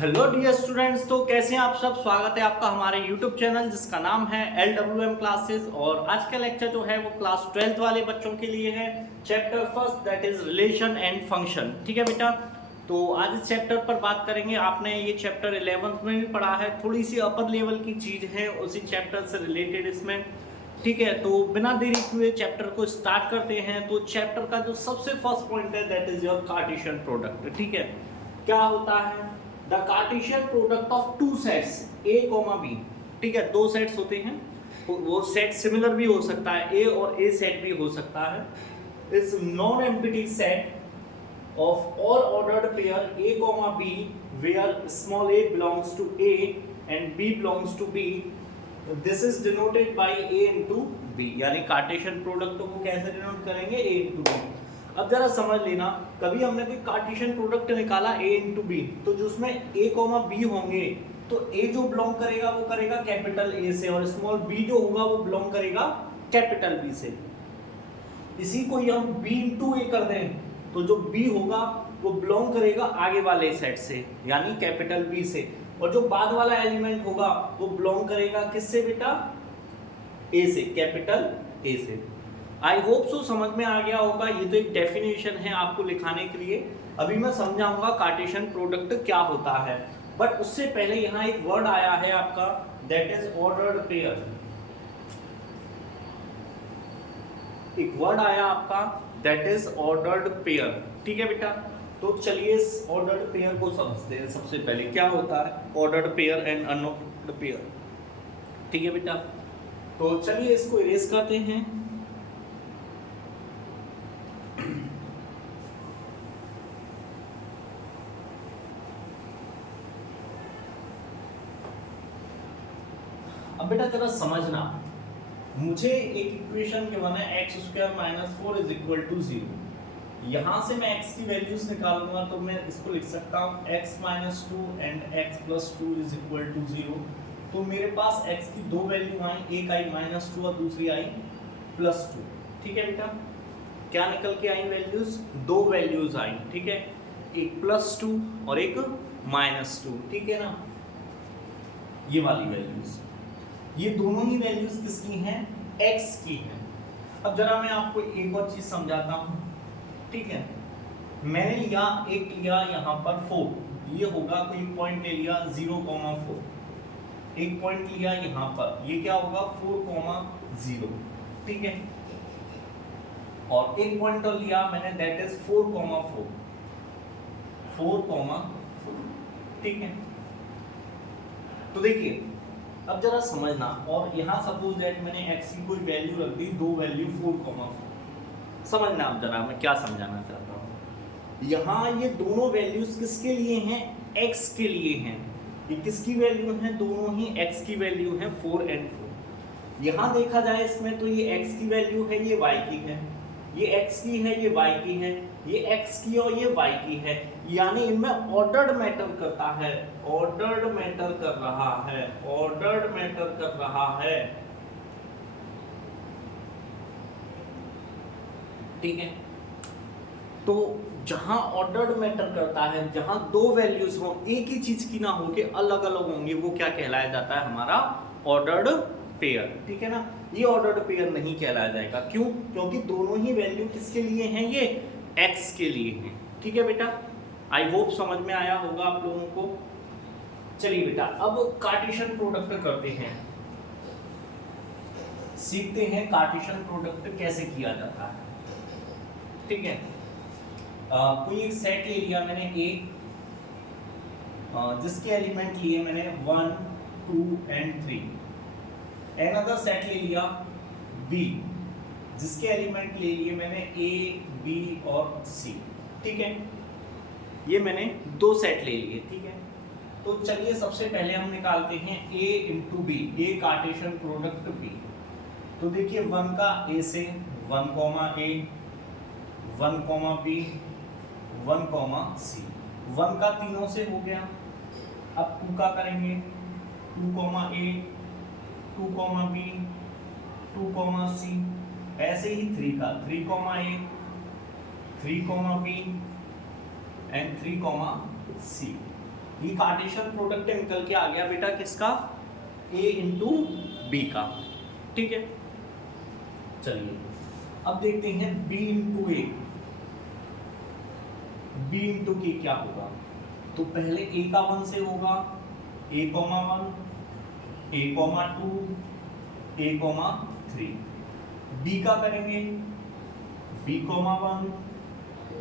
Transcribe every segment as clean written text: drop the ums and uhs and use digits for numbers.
Hello dear students, तो कैसे हैं आप सब। स्वागत है आपका हमारे यूट्यूब चैनल जिसका नाम है LWM क्लासेस। और आज का लेक्चर जो है वो क्लास 12th वाले बच्चों के लिए है। Chapter first that is relation and function. ठीक है बेटा, तो आज इस चैप्टर पर बात करेंगे। आपने ये चैप्टर 11th में भी पढ़ा है, थोड़ी सी अपर लेवल की चीज है उसी चैप्टर से रिलेटेड इसमें। ठीक है, तो बिना देरी किए चैप्टर को स्टार्ट करते हैं। तो चैप्टर का जो सबसे फर्स्ट पॉइंट है that is your Cartesian product. ठीक है, क्या होता है the Cartesian product of two sets A comma B. ठीक है, दो सेट्स होते हैं, वो सेट सिमिलर भी हो सकता है, ए और ए सेट भी हो सकता है। इस non empty set of all ordered pair A comma B where small a belongs to A and B belongs to B, this is denoted by A into B। यानी कार्टेशियन प्रोडक्ट को कैसे denote करेंगे, A into B। अब जरा समझ लेना, कभी हमने कोई कार्टेशियन प्रोडक्ट निकाला A into B, तो जो उसमें A कॉमा B होंगे तो A जो बिलोंग करेगा वो करेगा कैपिटल A से, और स्मॉल b जो होगा वो बिलोंग करेगा कैपिटल B से। इसी को ही हम B into A कर दें तो जो B होगा वो बिलोंग करेगा आगे वाले सेट से, यानी कैपिटल B से, और जो बाद वाला एलिमेंट होगा वो बिलोंग करेगा किससे बेटा, A से, कैपिटल A से। आई होप सो समझ में आ गया होगा। ये तो एक डेफिनेशन है आपको लिखाने के लिए। अभी मैं समझाऊंगा कार्टेशियन प्रोडक्ट क्या होता है, बट उससे पहले यहाँ एक वर्ड आया है आपका दैट इज ऑर्डर्ड पेयर। एक वर्ड आया आपका दैट इज ऑर्डर्ड पेयर। ठीक है बेटा, तो चलिए इस ऑर्डर्ड पेयर को समझते हैं। सबसे पहले क्या होता है ordered pair and unordered pair. ठीक है बेटा, तो चलिए इसको इरेज करते हैं। अब बेटा जरा समझना, मुझे एक इक्वेशन गिवन है x square minus 4 is equal to 0। यहाँ से मैं x की वैल्यूज निकालूंगा तो मैं इसको लिख सकता हूँ x minus 2 and x plus 2 is equal to 0। तो मेरे पास x की दो वैल्यू आई, एक आई माइनस 2 और दूसरी आई प्लस 2। ठीक है बेटा, क्या निकल के आई वैल्यूज, दो वैल्यूज आई। ठीक है, एक प्लस 2 और एक माइनस 2। ठीक है ना, ये वाली वैल्यूज, ये दोनों ही वैल्यूज किसकी हैं, x की हैं। अब जरा मैं आपको एक और चीज समझाता हूं। ठीक है, मैंने लिया यहाँ पर 4, ये होगा कोई पॉइंट ले लिया 0,4, एक पॉइंट लिया यहाँ पर, ये क्या होगा 4,0। ठीक है, और एक पॉइंट और लिया मैंने दैट इज 4,4। ठीक है, तो देखिए अब जरा समझना, और यहाँ सपोज दैट मैंने x की कोई वैल्यू रख दी, दो वैल्यू 4,4। समझना अब जरा मैं क्या समझाना चाहता हूँ। यहाँ ये दोनों वैल्यूज किसके लिए हैं, x के लिए हैं। ये किसकी वैल्यू हैं, दोनों ही x की वैल्यू हैं 4 और 4। यहाँ देखा जाए इसमें तो ये x की वैल्यू है, ये y की है, ये x की है, ये y की है, ये x की और ये y की है, यानी इनमें ऑर्डर्ड मैटर करता है, ऑर्डर्ड मैटर कर रहा है, ऑर्डर्ड मैटर कर रहा है। ठीक है, तो जहां ऑर्डर्ड मैटर करता है, जहां दो वैल्यूज हो, एक ही चीज की ना हो के अलग अलग होंगे, वो क्या कहलाया जाता है, हमारा ऑर्डर्ड पेयर। ठीक है ना, ये ऑर्डर्ड पेयर नहीं कहलाया जाएगा। क्यों, क्योंकि दोनों ही वैल्यू किसके लिए हैं, ये x के लिए हैं। ठीक है बेटा, आई होप समझ में आया होगा आप लोगों को। चलिए बेटा अब कार्टेशियन प्रोडक्ट करते हैं, सीखते हैं कार्टेशियन प्रोडक्ट कैसे किया जाता है। ठीक है, कोई एक सेट ले लिया मैंने A, जिसके एलिमेंट लिए मैंने 1, 2 एंड 3। अनदर सेट ले लिया B, जिसके एलिमेंट ले लिए मैंने A, B और C। ठीक है, ये मैंने दो सेट ले लिए। ठीक है, तो चलिए सबसे पहले हम निकालते हैं A into B, A Cartesian product B। तो देखिए 1 का A से 1, A 1, B 1, C। 1 का तीनों से हो गया। अब 2 का करेंगे 2, A 2, B 2, C। ऐसे ही 3 का 3, A 3, B एंड 3, C। ये कार्टेशियन प्रोडक्ट निकल के आ गया बेटा किसका, a इंटू बी का, ठीक है। चलिए अब देखते हैं b इंटू ए, b इंटू के क्या होगा। तो पहले a का 1 से होगा, a, 1, a, 2, a, 3। b का करेंगे b, 1,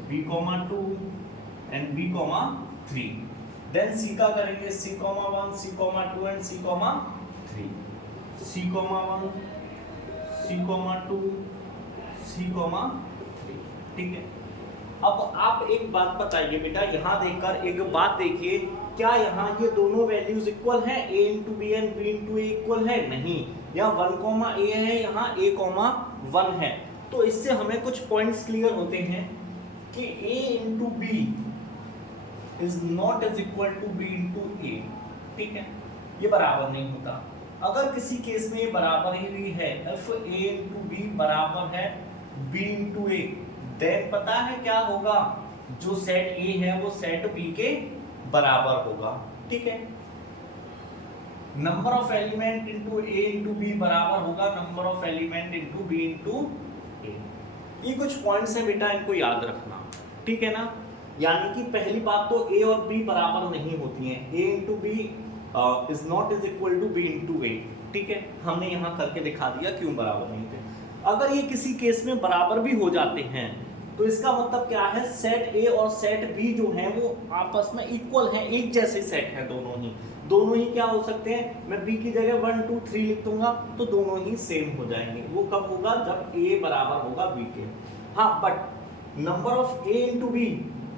b, 2 and b, 3। Then c का करेंगे c, 1, c, 2 and c, 3। c, 1, c, 2, c, 3, ठीक है। अब आप एक बात बताइए बेटा, यहाँ देखकर एक बात देखिए, क्या यहाँ ये दोनों वैल्यूज इक्वल हैं, a into B and b into A equal है? नहीं, यहाँ 1, a है, यहाँ a, 1 है। तो इससे हमें कुछ पॉइंट्स क्लियर होते हैं कि a into B is not is equal to b into A, ठीक है, ये बराबर नहीं होता। अगर किसी केस में ये बराबर ही हुई है, if a इंटू बी बराबर है b इंटू ए, देन पता है क्या होगा, जो सेट A है वो सेट B के बराबर होगा, ठीक है। Number of element into A into B बराबर होगा number of element into B into A. ये कुछ पॉइंट्स हैं बेटा, इनको याद रखना, ठीक है ना। यानी कि पहली बात तो A और B बराबर नहीं होती हैं, A into B is not is equal to B into A, ठीक है। हमने यहाँ करके दिखा दिया क्यों बराबर नहीं थे। अगर ये किसी केस में बराबर भी हो जाते हैं तो इसका मतलब क्या है, सेट A और सेट B जो हैं वो आपस में इक्वल हैं, एक जैसे सेट हैं दोनों ही क्या हो सकते हैं, मैं B की जगह 1, 2, 3 लिख दूंगा तो दोनों ही सेम हो जाएंगे। वो कब होगा, जब A बराबर होगा B के। हाँ, but number of A into B,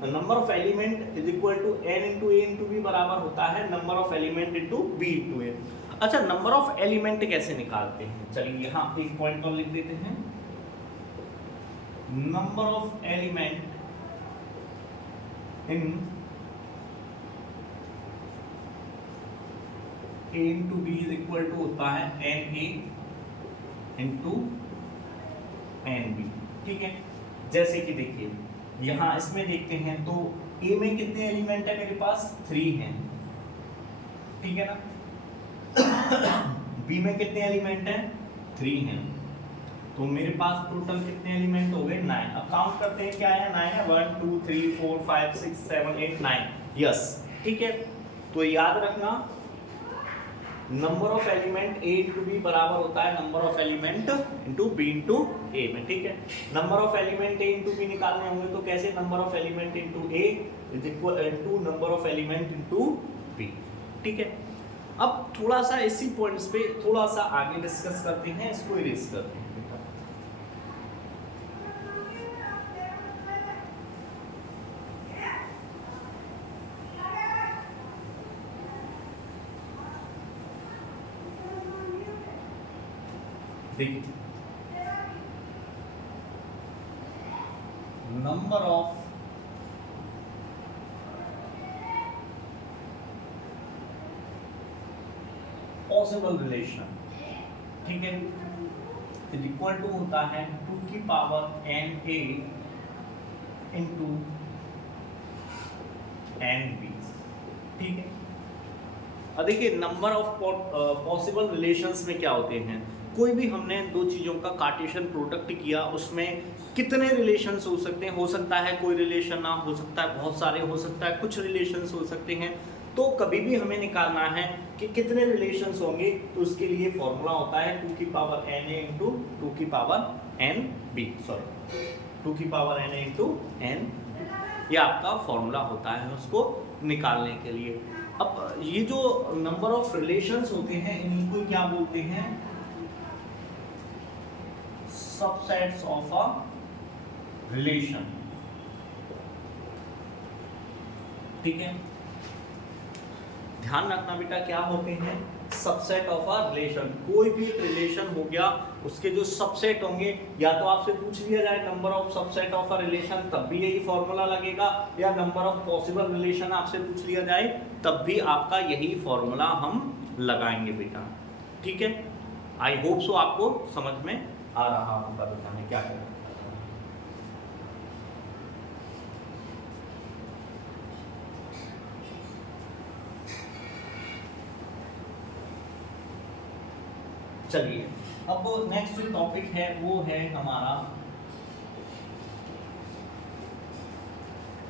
number of element is equal to n into A into B बराबर होता है number of element into B into A. अच्छा, नंबर ऑफ एलिमेंट कैसे निकालते हैं, चलिए यहाँ एक पॉइंट और लिख देते हैं। Number of element in a into B is equal to होता है N A into N B, ठीक है। जैसे कि देखिए यहाँ इसमें देखते हैं तो a में कितने एलिमेंट है, मेरे पास 3 हैं, ठीक है ना। b में कितने एलिमेंट हैं, 3 हैं, तो मेरे पास टोटल कितने एलिमेंट हो गए, 9। अब काउंट करते हैं, क्या है 9 है, 1 2 3 4 5 6 7 8 9, यस, ठीक है। तो याद रखना number of element a into B बराबर होता है number of element into B into A में, ठीक है। Number of element a into B निकालने होंगे तो कैसे, number of element into a is equal to number of element into B, ठीक है। अब थोड़ा सा इसी पॉइंट्स पे थोड़ा सा आगे डिस्कस करते हैं, इसको इरेज करते हैं। देखिए नंबर ऑफ पॉसिबल रिलेशन, ठीक है, इज इक्वल टू होता है 2 की power N A into N B, ठीक है। अब देखिए नंबर ऑफ पॉसिबल रिलेशंस में क्या होते हैं, कोई भी हमने दो चीज़ों का कार्टेशियन प्रोडक्ट किया, उसमें कितने रिलेशंस हो सकते हैं, हो सकता है कोई रिलेशन ना हो सकता है, बहुत सारे हो सकता है, कुछ रिलेशंस हो सकते हैं। तो कभी भी हमें निकालना है कि कितने रिलेशंस होंगे, तो उसके लिए फॉर्मूला होता है 2 की पावर एन ए इंटू 2 की पावर एन बी, सॉरी 2 की power N A into N, ये आपका फॉर्मूला होता है उसको निकालने के लिए। अब ये जो नंबर ऑफ रिलेशंस होते हैं इनको क्या बोलते हैं, सबसेट्स ऑफ अ रिलेशन, ठीक है। ध्यान रखना बेटा क्या होते हैं, सबसेट ऑफ अ रिलेशन। कोई भी रिलेशन हो गया उसके जो सबसेट होंगे, या तो आपसे पूछ लिया जाए number of subset of a relation तब भी यही फॉर्मूला लगेगा, या नंबर ऑफ पॉसिबल रिलेशन आपसे पूछ लिया जाए तब भी आपका यही फॉर्मूला हम लगाएंगे बेटा, ठीक है। आई होप सो आपको समझ में आ रहा होगा बेटा, मैं क्या करूँ। चलिए अब नेक्स्ट जो टॉपिक है वो है हमारा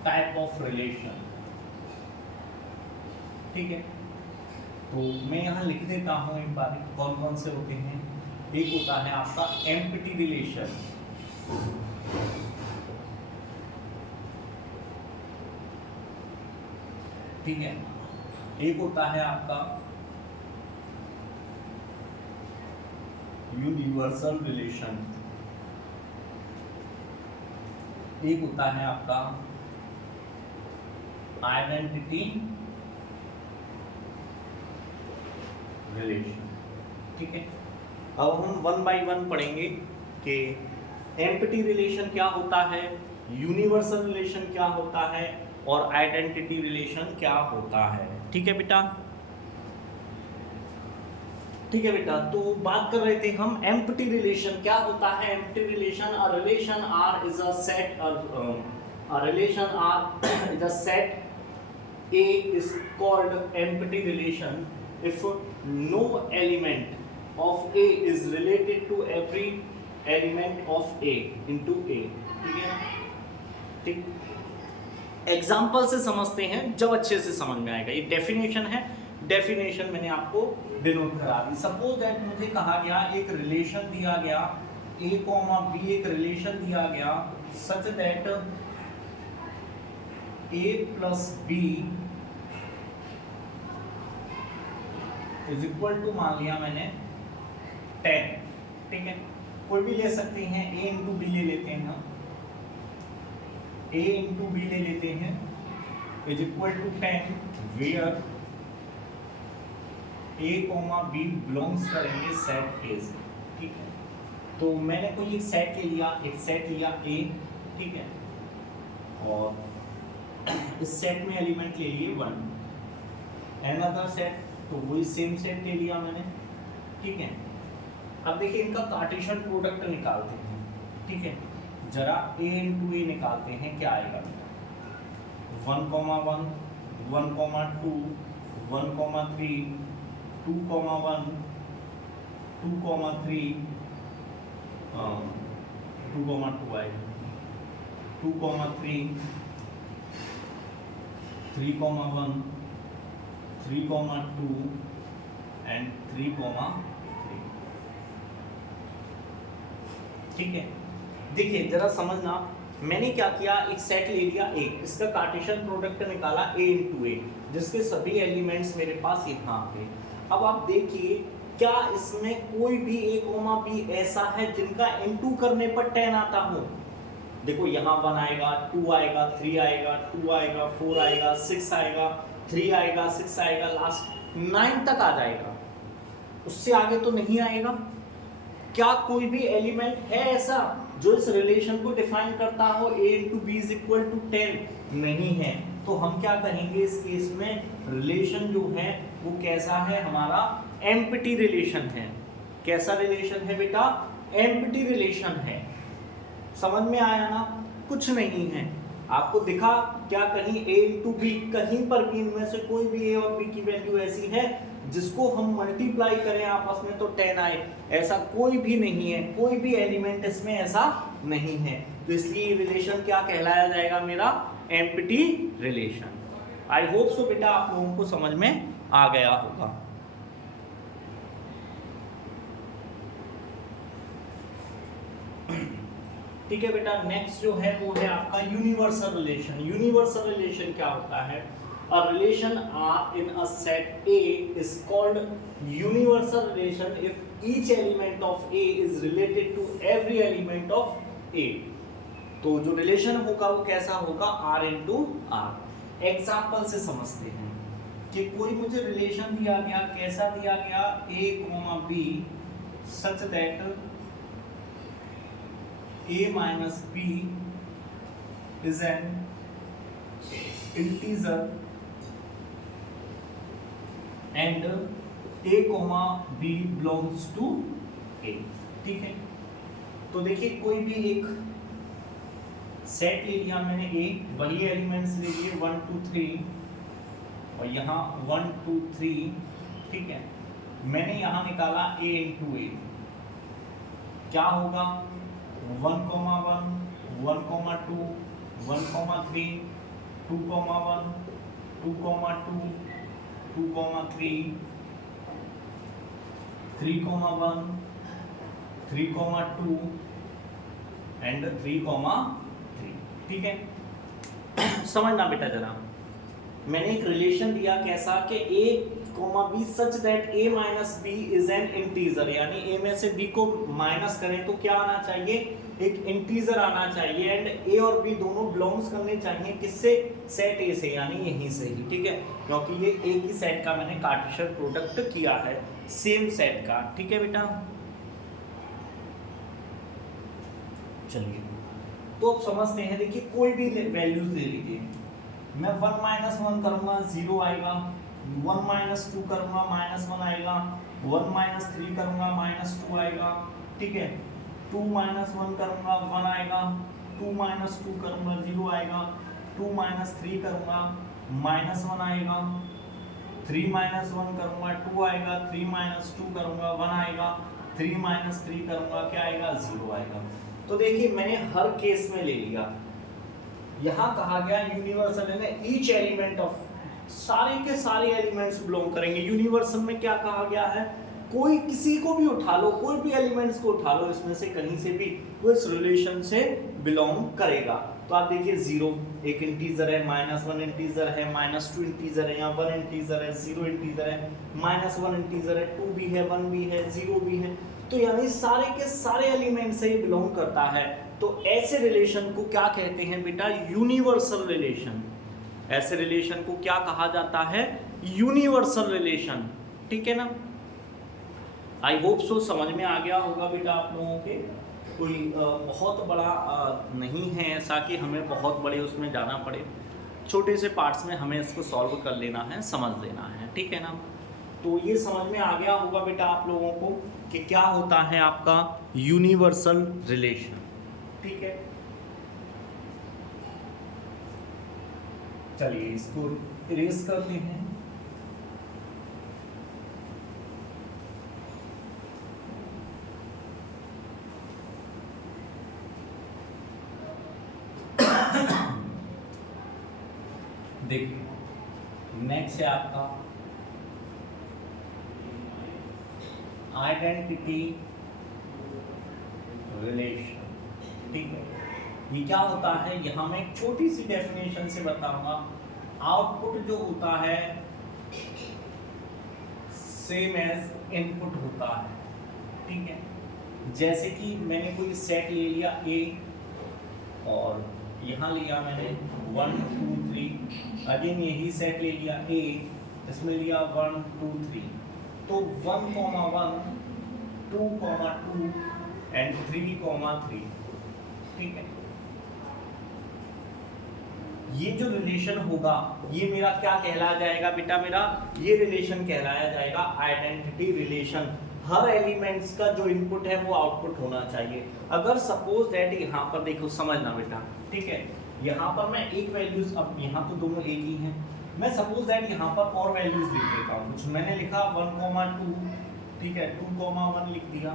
टाइप ऑफ रिलेशन। ठीक है, तो मैं यहाँ लिख देता हूँ एक बार कौन कौन से होते हैं। एक होता है आपका एम्प्टी रिलेशन, ठीक है। एक होता है आपका यूनिवर्सल रिलेशन, एक होता है आपका आइडेंटिटी रिलेशन। ठीक है, अब हम वन बाय वन पढ़ेंगे कि एम्प्टी रिलेशन क्या होता है, यूनिवर्सल रिलेशन क्या होता है और आइडेंटिटी रिलेशन क्या होता है। ठीक है बेटा, ठीक है बेटा। तो बात कर रहे थे हम एम्प्टी रिलेशन क्या होता है। Empty relation, a relation R is a set, a relation R is a set A is called empty relation if no element of A is related to every element of A into A। ठीक है ना, ठीक। Example से समझते हैं जब अच्छे से समझ में आएगा। ये डेफिनेशन है, डेफिनेशन मैंने आपको डिनोट करा दी। सपोज दैट मुझे कहा गया एक रिलेशन दिया गया A, B, एक रिलेशन दिया गया such that A plus B is equal to, मान लिया मैंने 10। ठीक है, कोई भी ले सकते हैं, A इंटू बी ले लेते हैं हम, A इंटू बी ले लेते हैं is equal to 10 where A, B belongs करेंगे सेट A से। ठीक है, तो मैंने कोई एक सेट ले लिया, एक सेट लिया A, ठीक है, और इस सेट में एलिमेंट ले लिए 1, अनदर सेट, तो वही सेम सेट ले लिया मैंने। ठीक है, अब देखिए इनका कार्टेशियन प्रोडक्ट निकालते हैं। ठीक है, जरा A इंटू ए निकालते हैं, क्या आएगा बेटा, 1, 1, 1, 2, 1, 3, 2, 1, 2, 3, 2, 2 आएगा, 2, 3, 3, 1, 3, 2 एंड 3, 3। ठीक है, देखिए जरा समझना, मैंने क्या किया, एक सेट ले लिया A, इसका कार्टेशियन प्रोडक्ट निकाला A इंटू ए, जिसके सभी एलिमेंट्स मेरे पास यहाँ पे। अब आप देखिए क्या इसमें कोई भी A, B ऐसा है जिनका इनटू करने पर 10 आता हो। देखो यहाँ 1 आएगा, 2 आएगा, 3 आएगा, 2 आएगा, 4 आएगा, 6 आएगा, 3 आएगा, 6 आएगा, लास्ट 9 तक आ जाएगा, उससे आगे तो नहीं आएगा। क्या कोई भी एलिमेंट है ऐसा जो इस रिलेशन को डिफाइन करता हो A into B is equal to 10? नहीं है। तो हम क्या कहेंगे इस केस में, रिलेशन जो है वो कैसा है, हमारा एम्प्टी रिलेशन है। कैसा रिलेशन है बेटा, एम्प्टी रिलेशन है। समझ में आया ना, कुछ नहीं है। आपको दिखा क्या कहीं A इंटू बी, कहीं पर भी इनमें से कोई भी A और B की वैल्यू ऐसी है जिसको हम मल्टीप्लाई करें आपस में तो 10 आए? ऐसा कोई भी नहीं है, कोई भी एलिमेंट इसमें ऐसा नहीं है। तो इसलिए रिलेशन क्या कहलाया जाएगा मेरा, empty relation. I hope so बेटा आप लोगों को समझ में आ गया होगा। ठीक है बेटा, नेक्स्ट जो है वो है आपका यूनिवर्सल रिलेशन। यूनिवर्सल रिलेशन क्या होता है, a relation R in a set A is called universal relation if each element of A is related to every element of A। तो जो रिलेशन होगा वो कैसा होगा, R into R। एग्जाम्पल से समझते हैं कि कोई मुझे रिलेशन दिया गया, कैसा दिया गया, A, B such that A minus B is an integer and A, B belongs to A। ठीक है, तो देखिए कोई भी एक सेट ले लिया मैंने A, वही एलिमेंट्स ले लिए 1, 2, 3 और यहाँ 1, 2, 3। ठीक है, मैंने यहाँ निकाला a इंटू ए, क्या होगा 1,1 1,2 1,3 2,1 2,2 2,3 3,1 3,2 एंड 3,3। ठीक है, समझना बेटा जरा, मैंने एक रिलेशन दिया कैसा कि a, b such that a minus b is an integer, यानी a में से b को माइनस करें तो क्या आना चाहिए, एक इंटीजर आना चाहिए, एंड a और b दोनों बिलोंग्स करने चाहिए किससे, सेट a से, यानी यहीं से ही। ठीक है, क्योंकि ये एक ही सेट का मैंने कार्टेशियन प्रोडक्ट किया है, सेम सेट का। ठीक है बेटा, चलिए तो अब समझते हैं। देखिए कोई भी वैल्यूज ले लीजिए, मैं 1 माइनस 1 करूंगा 0 आएगा, 1 माइनस 2 करूंगा -1 आएगा, 1 माइनस 3 करूंगा -2 आएगा। ठीक है, 2 माइनस 1 करूंगा 1 आएगा, 2 माइनस 2 करूंगा 0 आएगा, 2 माइनस 3 करूंगा -1 आएगा, 3 माइनस 1 करूंगा 2 आएगा, 3 माइनस 2 करूंगा 1 आएगा, 3 माइनस 3 करूंगा क्या आएगा, 0 आएगा। तो देखिए मैंने हर केस में ले लिया, यहाँ कहा गया यूनिवर्सल है ना, ईच एलिमेंट ऑफ, सारे के सारे एलिमेंट्स बिलोंग करेंगे। यूनिवर्सल में क्या कहा गया है, कोई किसी को भी उठा लो, कोई भी एलिमेंट्स को उठा लो, इसमें से कहीं से भी वो इस रिलेशन से बिलोंग करेगा। तो आप देखिए 0 एक इंटीजर है, -1 इंटीजर है, -2 इंटीजर है, यहाँ 1 इंटीजर है, 0 इंटीजर है, -1 इंटीजर है, 2 भी है, 1 भी है, 0 भी है, तो यानी सारे के सारे एलिमेंट से ही बिलोंग करता है। तो ऐसे रिलेशन को क्या कहते हैं बेटा, यूनिवर्सल रिलेशन। ऐसे रिलेशन को क्या कहा जाता है, यूनिवर्सल रिलेशन। ठीक है ना, आई होप सो समझ में आ गया होगा बेटा आप लोगों के। कोई बहुत बड़ा नहीं है ऐसा कि हमें बहुत बड़े उसमें जाना पड़े, छोटे से पार्ट्स में हमें इसको सॉल्व कर लेना है, समझ लेना है। ठीक है ना, तो ये समझ में आ गया होगा बेटा आप लोगों को कि क्या होता है आपका यूनिवर्सल रिलेशन। ठीक है, चलिए इसको इरेज करते हैं। देखिए नेक्स्ट है आपका आइडेंटिटी रिलेशन। ठीक है, ये क्या होता है, यहाँ मैं एक छोटी सी डेफिनेशन से बताऊंगा। आउटपुट जो होता है सेम एज इनपुट होता है। ठीक है, जैसे कि मैंने कोई सेट ले लिया A और यहाँ लिया मैंने 1 2 3, अगेन यही सेट ले लिया A, इसमें लिया 1 2 3, तो 1,1 2,2 एंड 3,3। ठीक है, ये जो रिलेशन होगा ये मेरा क्या कहलाया जाएगा बेटा, मेरा ये रिलेशन कहलाया जाएगा आइडेंटिटी रिलेशन। हर एलिमेंट्स का जो इनपुट है वो आउटपुट होना चाहिए। अगर सपोज दैट यहाँ पर देखो, समझना बेटा, ठीक है, यहाँ पर मैं एक वैल्यूज, अब यहाँ तो दोनों एक ही हैं, मैं सपोज दैट यहाँ पर और वैल्यूज लिख देता हूँ। कुछ मैंने लिखा 1,2, ठीक है, 2,1 लिख दिया,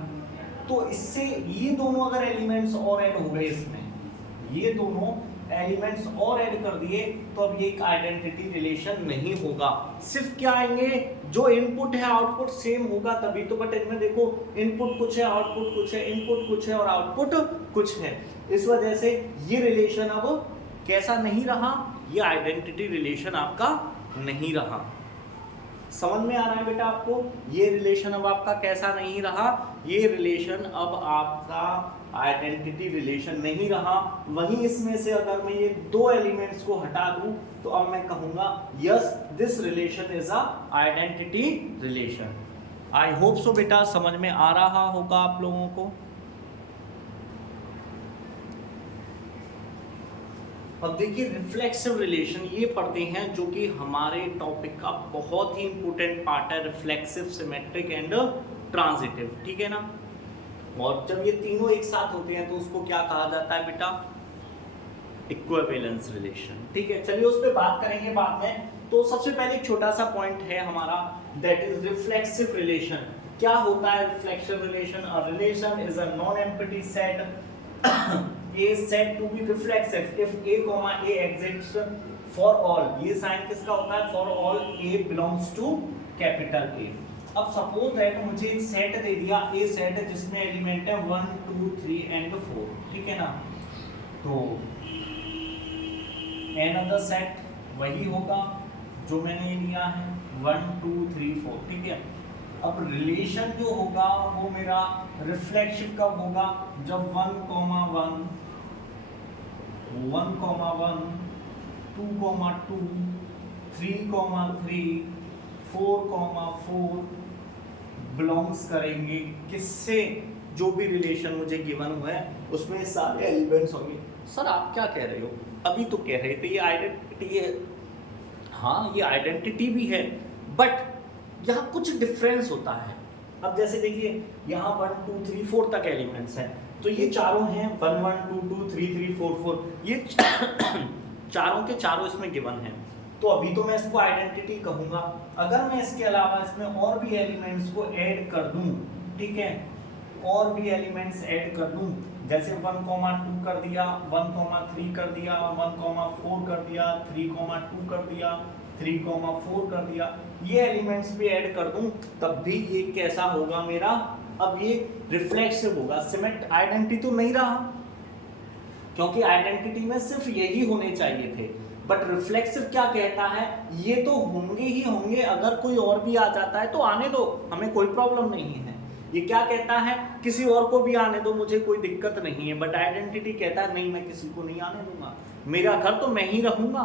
तो इससे ये दोनों अगर एलिमेंट्स और ऐड हो गए, इसमें ये दोनों एलिमेंट्स और ऐड कर दिए, तो अब ये एक आइडेंटिटी रिलेशन नहीं होगा। सिर्फ क्या आएंगे, जो इनपुट है आउटपुट सेम होगा तभी तो। बट इनमें देखो इनपुट कुछ है, आउटपुट कुछ है, इनपुट कुछ है और आउटपुट कुछ है, इस वजह से ये रिलेशन अब कैसा नहीं रहा, ये आइडेंटिटी रिलेशन आपका नहीं रहा। समझ में आ रहा है बेटा आपको, ये रिलेशन अब आपका कैसा नहीं रहा, ये रिलेशन अब आपका आइडेंटिटी रिलेशन नहीं रहा। वहीं इसमें से अगर मैं ये दो एलिमेंट्स को हटा दूं तो अब मैं कहूंगा yes this relation is a identity relation. I hope so बेटा समझ में आ रहा होगा आप लोगों को। अब देखिए रिफ्लेक्सिव रिलेशन ये पढ़ते हैं, जो कि हमारे टॉपिक का बहुत ही इंपॉर्टेंट पार्ट है, रिफ्लेक्सिव, सिमेट्रिक एंड ट्रांजिटिव। ठीक है ना, और जब ये तीनों एक साथ होते हैं तो उसको क्या कहा जाता है बेटा, इक्विवेलेंस रिलेशन। ठीक है, चलिए उस पर बात करेंगे बाद में। तो सबसे पहले एक छोटा सा पॉइंट है हमारा, दैट इज रिफ्लेक्सिव रिलेशन। क्या होता है reflexive relation? A relation is a non empty set A said to be reflexive if A, A exists for all। ये साइन किसका होता है? For all A belongs to capital A। अब suppose that मुझे एक सेट दे दिया, A set जिसमें element है 1 2 3 एंड 4, ठीक है ना? तो another सेट वही होगा जो मैंने लिया है 1 2 3 4, ठीक है। अब रिलेशन जो होगा वो मेरा रिफ्लेक्सिव कब होगा? जब 1, 1 1, 2, 2 3, 3 4, 4 बिलोंग्स करेंगे किससे? जो भी रिलेशन मुझे गिवन हुआ है उसमें सारे एलिमेंट्स होंगे। सर आप क्या कह रहे हो? अभी तो कह रहे थे ये आइडेंटिटी है। हाँ ये आइडेंटिटी भी है, बट यहाँ कुछ डिफरेंस होता है। अब जैसे देखिए यहाँ 1 2 3 4 तक एलिमेंट्स हैं, तो ये चारों हैं 1 1 2 2 3 3 4 4, ये चारों के चारों इसमें गिवन हैं। तो अभी तो मैं इसको आइडेंटिटी कहूँगा। अगर मैं इसके अलावा इसमें और भी एलिमेंट्स को ऐड कर दूँ, ठीक है, और भी एलिमेंट्स ऐड कर दूँ, जैसे 1 2 कर दिया, 1 3 कर दिया, 1 4 कर दिया, 3 2 कर दिया, 3 4 कर दिया, ये एलिमेंट्स भी ऐड कर दूं, तब भी ये कैसा होगा मेरा? अब ये रिफ्लेक्सिव होगा। सिमेट आइडेंटिटी तो नहीं रहा, क्योंकि आइडेंटिटी में सिर्फ यही होने चाहिए थे, बट रिफ्लेक्सिव क्या कहता है? ये तो होंगे ही होंगे, अगर कोई और भी आ जाता है तो आने दो, हमें कोई प्रॉब्लम नहीं है। ये क्या कहता है? किसी और को भी आने दो, मुझे कोई दिक्कत नहीं है। बट आइडेंटिटी कहता है नहीं, मैं किसी को नहीं आने दूंगा, मेरा घर तो मैं ही रहूंगा।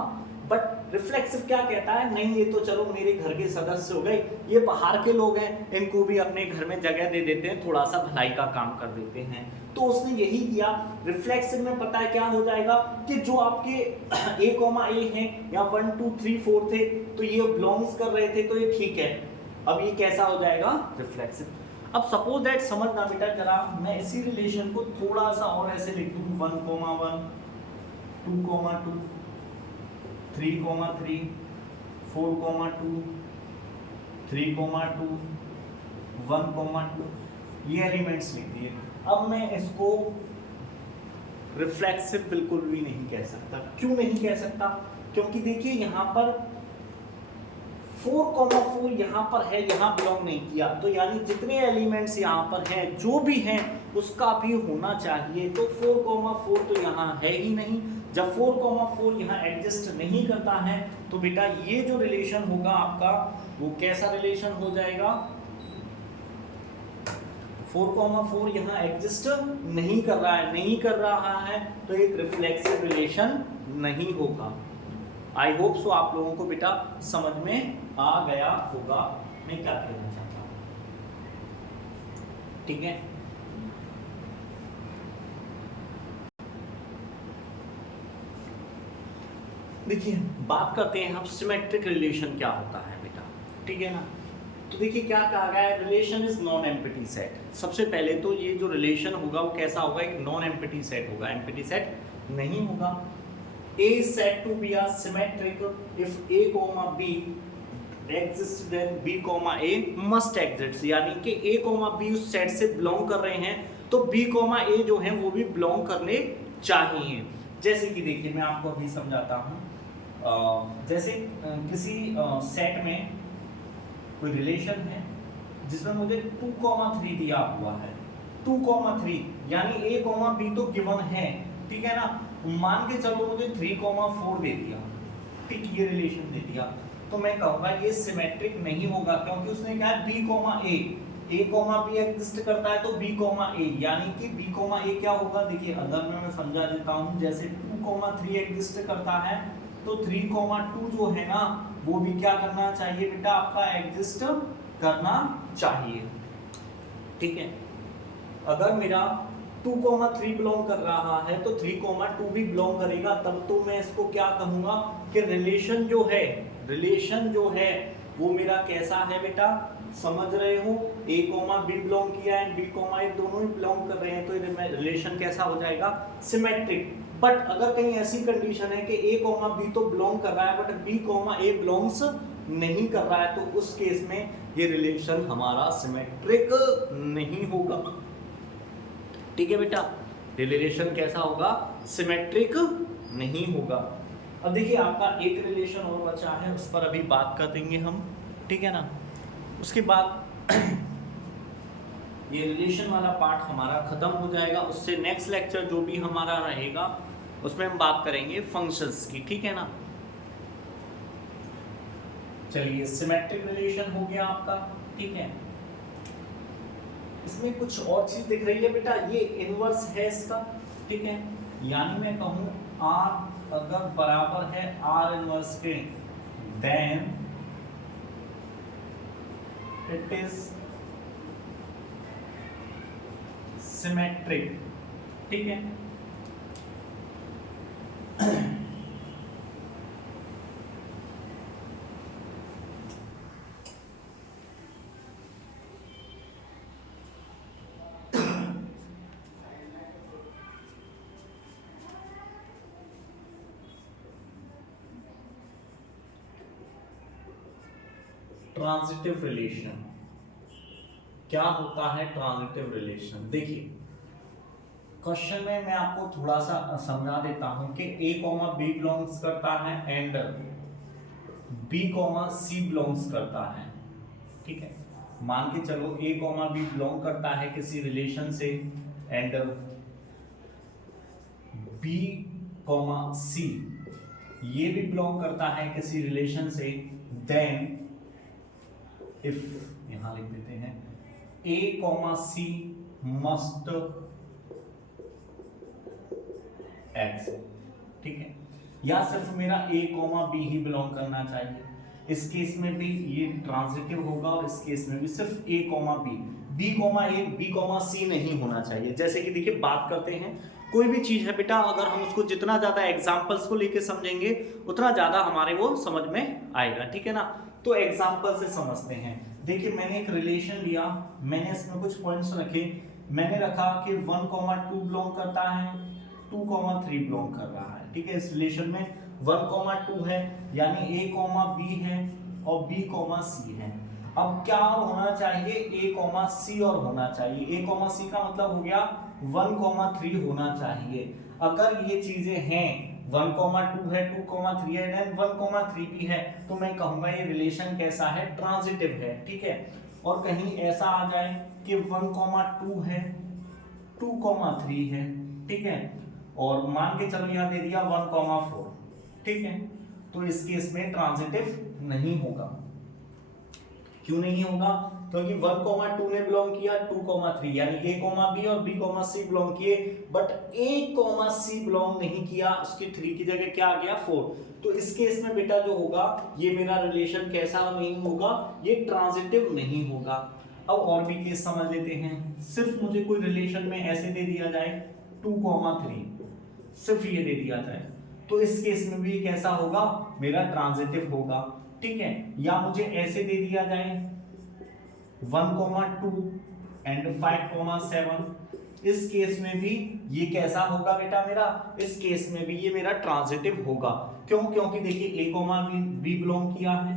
बट रिफ्लेक्सिव क्या कहता है? नहीं ये तो चलो मेरे घर के सदस्य हो गए, ये बाहर के लोग हैं, इनको भी अपने घर में जगह दे देते हैं, थोड़ा सा भलाई का काम कर देते हैं। तो उसने यही किया। रिफ्लेक्सिव में पता है क्या हो जाएगा कि जो आपके A, A हैं या 1 2 3 4 थे, तो ये बिलोंग्स कर रहे थे, तो ये ठीक है। अब ये कैसा हो जाएगा? रिफ्लेक्सिव। अब सपोज दैट, समझना बेटा जरा, मैं इसी रिलेशन को थोड़ा सा और ऐसे लिख दूं 1, 1 2, 2 3, 3 4, 2 3, 2 1, 2, ये एलिमेंट्स लिख दिए। अब मैं इसको रिफ्लेक्सिव बिल्कुल भी नहीं कह सकता। क्यों नहीं कह सकता? क्योंकि देखिए यहाँ पर 4, 4 यहाँ पर है, यहाँ बिलोंग नहीं किया, तो यानी जितने एलिमेंट्स यहाँ पर हैं, जो भी हैं, उसका भी होना चाहिए। तो 4, 4 तो यहाँ है ही नहीं। जब 4, 4 यहाँ एडजस्ट नहीं करता है, तो बेटा ये जो रिलेशन होगा आपका, वो कैसा रिलेशन हो जाएगा? 4, 4 यहाँ एग्जिस्ट नहीं कर रहा है, तो एक रिफ्लेक्सिव रिलेशन नहीं होगा। आई होप सो आप लोगों को बेटा समझ में आ गया होगा मैं क्या कहना चाहता हूँ, ठीक है। देखिए बात करते हैं अब सिमेट्रिक रिलेशन क्या होता है बेटा, ठीक है ना। तो देखिए क्या कहा गया है, relation is non empty set. सबसे पहले तो ये जो रिलेशन होगा वो कैसा होगा? एक नॉन एम्प्टी सेट होगा, एम्प्टी सेट नहीं होगा। A is said to be a symmetric if A, B exists then B, A must exist। यानी कि A, B उस सेट से बिलोंग कर रहे हैं, तो B, A जो है वो भी बिलोंग करने चाहिए। जैसे कि देखिए मैं आपको अभी समझाता हूँ। जैसे किसी सेट में कोई रिलेशन है जिसमें मुझे 2, 3 दिया हुआ है। 2, 3 यानी A, B तो गिवन है, ठीक है ना। मान के चलो मुझे 3, 4 दे दिया, ठीक, ये रिलेशन दे दिया, तो मैं कहूँगा ये सिमेट्रिक नहीं होगा, क्योंकि उसने कहा है B, A, B एग्जिस्ट करता है, तो B, A यानी कि B, A क्या होगा? देखिए अगर मैं समझा देता हूँ, जैसे 2, 3 एग्जिस्ट करता है, तो 3, 2 जो है ना, वो भी क्या करना चाहिए बेटा? आपका एग्जिस्ट करना चाहिए, ठीक है। अगर मेरा 2, 3 बिलोंग कर रहा है, तो 3, 2 भी बिलोंग करेगा, तब तो मैं इसको क्या कहूँगा कि रिलेशन जो है वो मेरा कैसा है बेटा? समझ रहे हो? A, B बिलोंग किया है, B, A दोनों ही बिलोंग कर रहे हैं, तो रिलेशन कैसा हो जाएगा? सिमेट्रिक। बट अगर कहीं ऐसी कंडीशन है कि ए कॉमा बी तो बिलोंग कर रहा है but B comma A belongs नहीं कर रहा है, तो उस केस में ये रिलेशन हमारा सिमेट्रिक नहीं होगा। ठीक है बेटा, ये रिलेशन कैसा होगा? सिमेट्रिक नहीं होगा। अब देखिए आपका एक रिलेशन और बचा है, उस पर अभी बात कर देंगे हम, ठीक है ना। उसके बाद ये रिलेशन वाला पार्ट हमारा खत्म हो जाएगा। उससे नेक्स्ट लेक्चर जो भी हमारा रहेगा उसमें हम बात करेंगे फंक्शंस की, ठीक है ना। चलिए सिमेट्रिक रिलेशन हो गया आपका, ठीक है। इसमें कुछ और चीज दिख रही है बेटा, ये इनवर्स है इसका, ठीक है। यानी मैं कहूं R अगर बराबर है R इनवर्स के, देन इट इज सिमेट्रिक, ठीक है। ट्रांजिटिव रिलेशन क्या होता है? ट्रांजिटिव रिलेशन देखिए क्वेश्चन में मैं आपको थोड़ा सा समझा देता हूं कि ए कॉमा बी बिलोंग्स करता है and B comma C belongs करता है, ठीक है। मान के चलो ए कॉमा बी बिलोंग करता है किसी रिलेशन से एंड बी कॉमा सी ये भी बिलोंग करता है किसी रिलेशन से, देन इफ यहां लिख देते हैं ए कॉमा सी मस्ट एक्स, ठीक है। या सिर्फ मेरा ए कॉमा बी ही बिलोंग करना चाहिए, इस केस में भी ये ट्रांजिटिव होगा और इस केस में भी सिर्फ A comma B, B comma A B comma C नहीं होना चाहिए। जैसे कि देखिए बात करते हैं कोई भी चीज है बेटा, अगर हम उसको जितना ज्यादा एग्जांपल्स को लेके समझेंगे उतना ज्यादा हमारे वो समझ में आएगा, ठीक है ना। तो एग्जांपल से समझते हैं। देखिए मैंने एक रिलेशन लिया, मैंने इसमें कुछ पॉइंट्स रखे, मैंने रखा कि 1,2 बिलोंग करता है, 2,3 बिलोंग कर रहा है, ठीक है। इस रिलेशन में 1,2 है यानी a कॉमा b है और b कॉमा c है। अब क्या होना चाहिए? a कॉमा c और होना चाहिए। a कॉमा c का मतलब हो गया 1,3 होना चाहिए। अगर ये चीजें हैं 1,2 है 2,3 है देन 1,3 भी है, तो मैं कहूंगा ये रिलेशन कैसा है? ट्रांजिटिव है, ठीक है। और कहीं ऐसा आ जाए कि 1,2 है 2,3 है, ठीक है, और मान के चलो यहां दे दिया 1,4, ठीक है, तो इस केस में ट्रांजिटिव नहीं होगा। क्यों नहीं होगा? क्योंकि 1,2 ने बिलोंग किया 2,3 यानी a, b और b, c बिलोंग किए, बट a, c बिलोंग नहीं किया, उसके 3 की जगह क्या आ गया 4। तो इस केस में बेटा जो होगा ये मेरा रिलेशन कैसा नहीं होगा? ये ट्रांजिटिव नहीं होगा। अब और भी केस समझ लेते हैं। सिर्फ मुझे कोई रिलेशन में ऐसे दे दिया जाए 2,3, सिर्फ ये दे दिया जाए, तो इस केस में भी कैसा होगा? मेरा ट्रांजिटिव होगा, ठीक है। या मुझे ऐसे दे दिया जाए 1,2 एंड 5,7, इस केस में भी ये कैसा होगा बेटा मेरा? इस केस में भी ये मेरा ट्रांजिटिव होगा। क्यों? क्योंकि देखिए a, b बिलोंग किया है,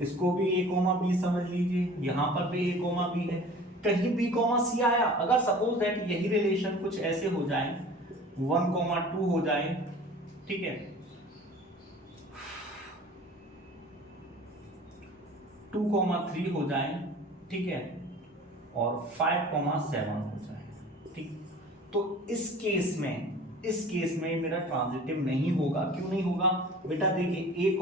इसको भी a, b समझ लीजिए, यहां पर भी a, b है, कहीं b, c आया, अगर सपोज दैट यही रिलेशन कुछ ऐसे हो जाए 1,2 हो जाए, ठीक है, 2,3 हो जाए, ठीक है, और 5,7 हो जाए, ठीक। तो इस केस में मेरा ट्रांजिटिव नहीं होगा। क्यों नहीं होगा बेटा? देखिए a, b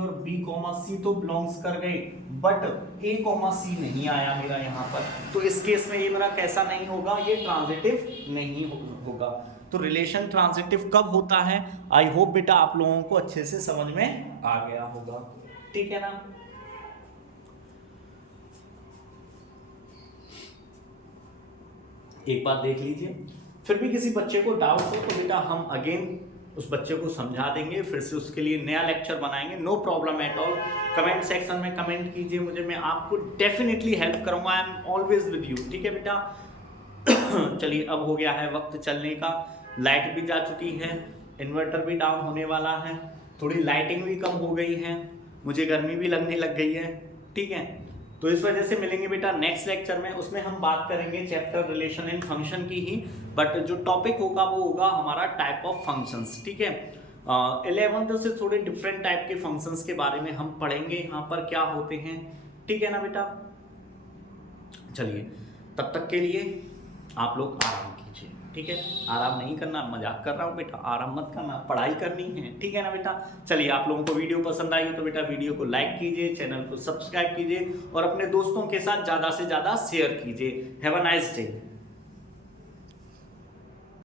और b, c तो बिलोंग्स कर गए, बट a, c नहीं आया मेरा यहाँ पर, तो इस केस में ये मेरा कैसा नहीं होगा? ये ट्रांजिटिव नहीं होगा। तो रिलेशन ट्रांजिटिव कब होता है? आई होप बेटा आप लोगों को अच्छे से समझ में आ गया होगा, ठीक है ना। एक बात देख लीजिए, फिर भी किसी बच्चे को डाउट हो तो बेटा हम अगेन उस बच्चे को समझा देंगे, फिर से उसके लिए नया लेक्चर बनाएंगे, no problem at all. Comment section में कमेंट कीजिए मुझे, मैं आपको डेफिनेटली हेल्प करूंगा, I am always with you, ठीक है बेटा। चलिए अब हो गया है वक्त चलने का, लाइट भी जा चुकी है, इन्वर्टर भी डाउन होने वाला है, थोड़ी लाइटिंग भी कम हो गई है, मुझे गर्मी भी लगने लग गई है, ठीक है। तो इस वजह से मिलेंगे बेटा नेक्स्ट लेक्चर में, उसमें हम बात करेंगे चैप्टर रिलेशन एंड फंक्शन की ही, बट जो टॉपिक होगा वो होगा हमारा टाइप ऑफ फंक्शंस, ठीक है। 11th से थोड़े डिफरेंट टाइप के फंक्शंस के बारे में हम पढ़ेंगे, यहाँ पर क्या होते हैं, ठीक है ना बेटा। चलिए तब तक के लिए आप लोग आराम कीजिए, ठीक है। आराम नहीं करना, मजाक कर रहा हूँ बेटा, आराम मत करना, पढ़ाई करनी है, ठीक है ना बेटा। चलिए आप लोगों को वीडियो पसंद आई तो बेटा वीडियो को लाइक कीजिए, चैनल को सब्सक्राइब कीजिए और अपने दोस्तों के साथ ज़्यादा से ज़्यादा शेयर कीजिए। Have a nice day.